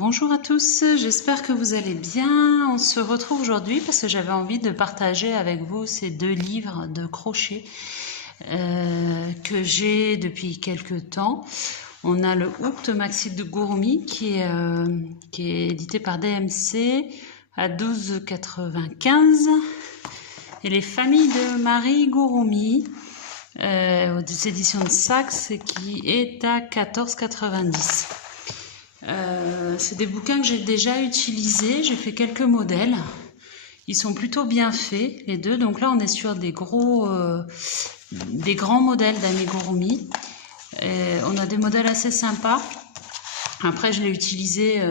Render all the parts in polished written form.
Bonjour à tous, j'espère que vous allez bien. On se retrouve aujourd'hui parce que j'avais envie de partager avec vous ces deux livres de crochet que j'ai depuis quelques temps. On a le Hooked Maxi de Gouroumi qui est édité par DMC à 12,95 et les familles de Marie Gouroumi aux éditions de Saxe qui est à 14,90. C'est des bouquins que j'ai déjà utilisés, j'ai fait quelques modèles, ils sont plutôt bien faits les deux, donc là on est sur des grands modèles d'Amigurumi. On a des modèles assez sympas. Après je l'ai utilisé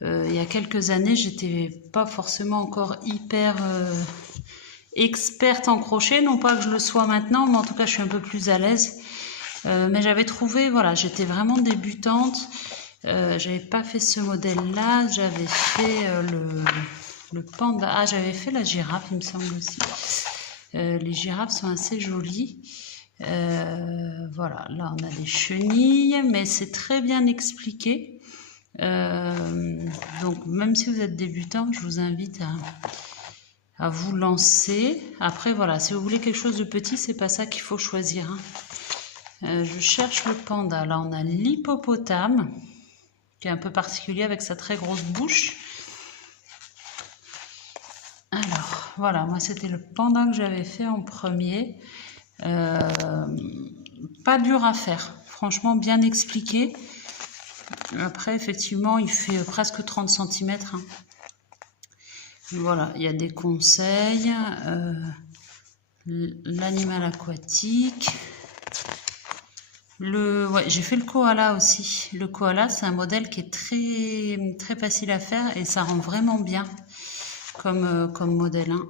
il y a quelques années, j'étais pas forcément encore hyper experte en crochet, non pas que je le sois maintenant, mais en tout cas je suis un peu plus à l'aise. Mais j'avais trouvé, voilà, j'étais vraiment débutante. J'avais pas fait ce modèle là, j'avais fait le panda, j'avais fait la girafe il me semble aussi. Les girafes sont assez jolies. Voilà, là on a des chenilles, mais c'est très bien expliqué. Donc même si vous êtes débutant, je vous invite à vous lancer. Après voilà, si vous voulez quelque chose de petit, c'est pas ça qu'il faut choisir, hein. Je cherche le panda, là on a l'hippopotame qui est un peu particulier avec sa très grosse bouche. Alors, voilà, moi c'était le panda que j'avais fait en premier. Pas dur à faire, franchement bien expliqué. Après, effectivement, il fait presque 30 cm. Hein. Voilà, il y a des conseils. L'animal aquatique. Ouais, j'ai fait le koala aussi. Le koala, c'est un modèle qui est très facile à faire et ça rend vraiment bien comme modèle. Hein.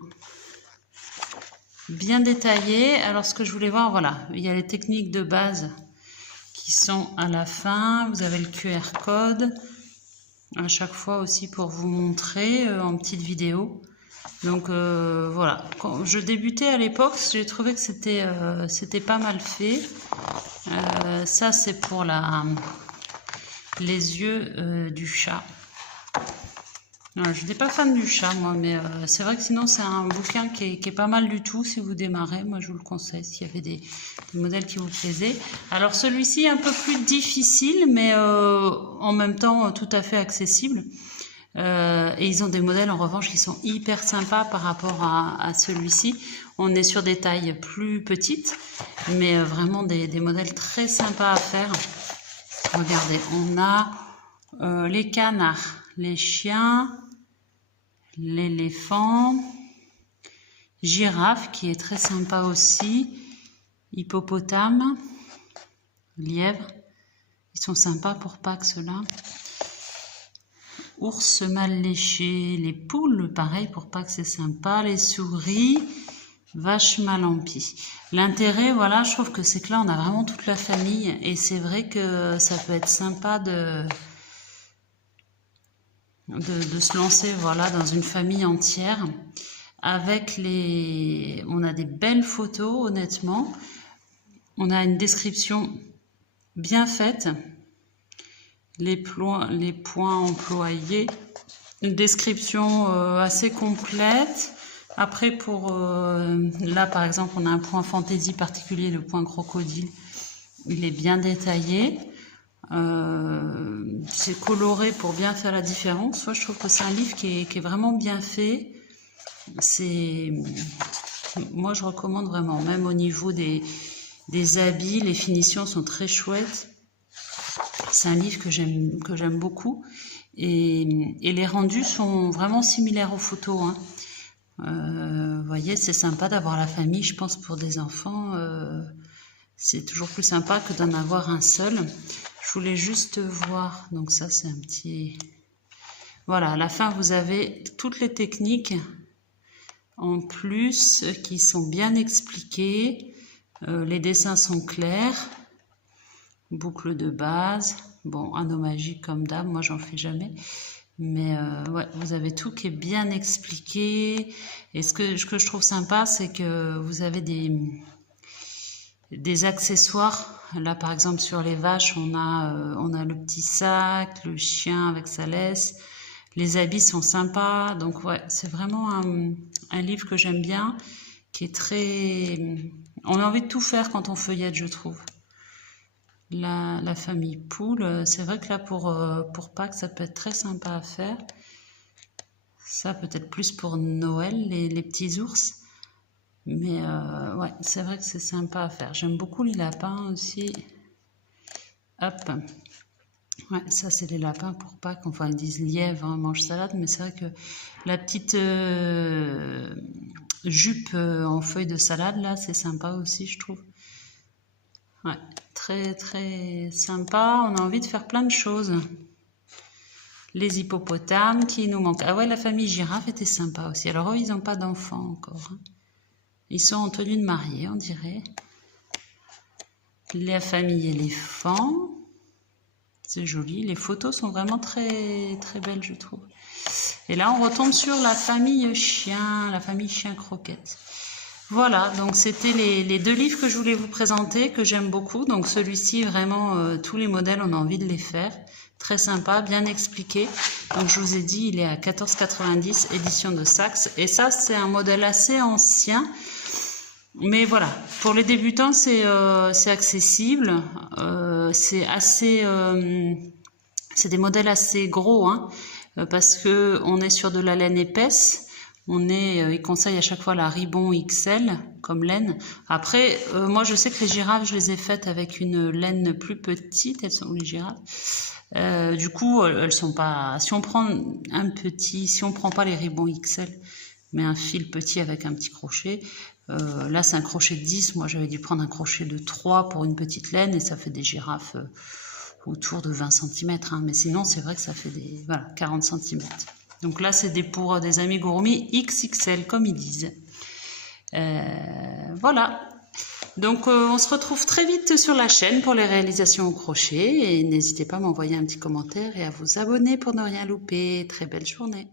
Bien détaillé. Alors, ce que je voulais voir, voilà, il y a les techniques de base qui sont à la fin. Vous avez le QR code à chaque fois aussi pour vous montrer en petite vidéo. Donc voilà, quand je débutais à l'époque, j'ai trouvé que c'était pas mal fait. Ça c'est pour les yeux du chat. Alors, je n'étais pas fan du chat moi, mais c'est vrai que sinon c'est un bouquin qui est pas mal du tout si vous démarrez. Moi je vous le conseille s'il y avait des modèles qui vous plaisaient. Alors celui-ci est un peu plus difficile, mais en même temps tout à fait accessible. Et ils ont des modèles en revanche qui sont hyper sympas par rapport à celui-ci. On est sur des tailles plus petites, mais vraiment des modèles très sympas à faire. Regardez, on a les canards, les chiens, l'éléphant, girafe qui est très sympa aussi, hippopotame, lièvre, ils sont sympas pour Pâques ceux-là. Ours mal léché, les poules, pareil pour Pâques c'est sympa, les souris, vache mal empie. L'intérêt, voilà, je trouve que c'est que là on a vraiment toute la famille et c'est vrai que ça peut être sympa de se lancer, voilà, dans une famille entière avec on a des belles photos, honnêtement. On a une description bien faite. Les points employés, une description assez complète. Après là par exemple on a un point fantaisie particulier, le point crocodile, il est bien détaillé. C'est coloré pour bien faire la différence. Moi je trouve que c'est un livre qui est vraiment bien fait. Moi je recommande vraiment, même au niveau des habits, les finitions sont très chouettes. C'est un livre que j'aime beaucoup et les rendus sont vraiment similaires aux photos. Hein. Vous voyez, c'est sympa d'avoir la famille, je pense pour des enfants, c'est toujours plus sympa que d'en avoir un seul. Je voulais juste voir, donc ça c'est un petit... Voilà, à la fin vous avez toutes les techniques en plus qui sont bien expliquées, les dessins sont clairs. Boucle de base, bon, anneau magique comme d'hab, moi j'en fais jamais, mais ouais, vous avez tout qui est bien expliqué. Et ce que je trouve sympa, c'est que vous avez des accessoires Là, par exemple, sur les vaches, on a le petit sac, le chien avec sa laisse. Les habits sont sympas. Donc, ouais, c'est vraiment un livre que j'aime bien, qui est très... On a envie de tout faire quand on feuillette, je trouve. La famille poule, c'est vrai que là, pour Pâques, ça peut être très sympa à faire. Ça, peut-être plus pour Noël, les petits ours. Mais ouais, c'est vrai que c'est sympa à faire. J'aime beaucoup les lapins aussi. Hop. Ouais, ça c'est les lapins pour Pâques. Enfin, ils disent lièvre, hein, mange salade. Mais c'est vrai que la petite jupe en feuille de salade, là, c'est sympa aussi, je trouve. Ouais, très très sympa. On a envie de faire plein de choses. Les hippopotames qui nous manquent. Ah ouais, la famille girafe était sympa aussi. Alors eux, ils n'ont pas d'enfants encore, hein. Ils sont en tenue de mariée, on dirait. La famille éléphant. C'est joli. Les photos sont vraiment très, très belles, je trouve. Et là, on retombe sur la famille chien, croquette. Voilà, donc c'était les deux livres que je voulais vous présenter, que j'aime beaucoup. Donc celui-ci, vraiment, tous les modèles, on a envie de les faire. Très sympa, bien expliqué. Donc je vous ai dit, il est à 14,90 €, édition de Saxe. Et ça, c'est un modèle assez ancien. Mais voilà, pour les débutants, c'est accessible. C'est des modèles assez gros, hein, parce que on est sur de la laine épaisse. Ils conseillent à chaque fois la Ribon XL comme laine. Après, moi je sais que les girafes, je les ai faites avec une laine plus petite. Elles sont où les girafes? Du coup, elles sont pas. Si on prend si on prend pas les Ribon XL, mais un fil petit avec un petit crochet. Là, c'est un crochet de 10. Moi, j'avais dû prendre un crochet de 3 pour une petite laine et ça fait des girafes autour de 20 cm. Hein. Mais sinon, c'est vrai que ça fait des 40 cm. Donc là, c'est pour des amigurumis XXL, comme ils disent. Voilà. Donc, on se retrouve très vite sur la chaîne pour les réalisations au crochet. Et n'hésitez pas à m'envoyer un petit commentaire et à vous abonner pour ne rien louper. Très belle journée.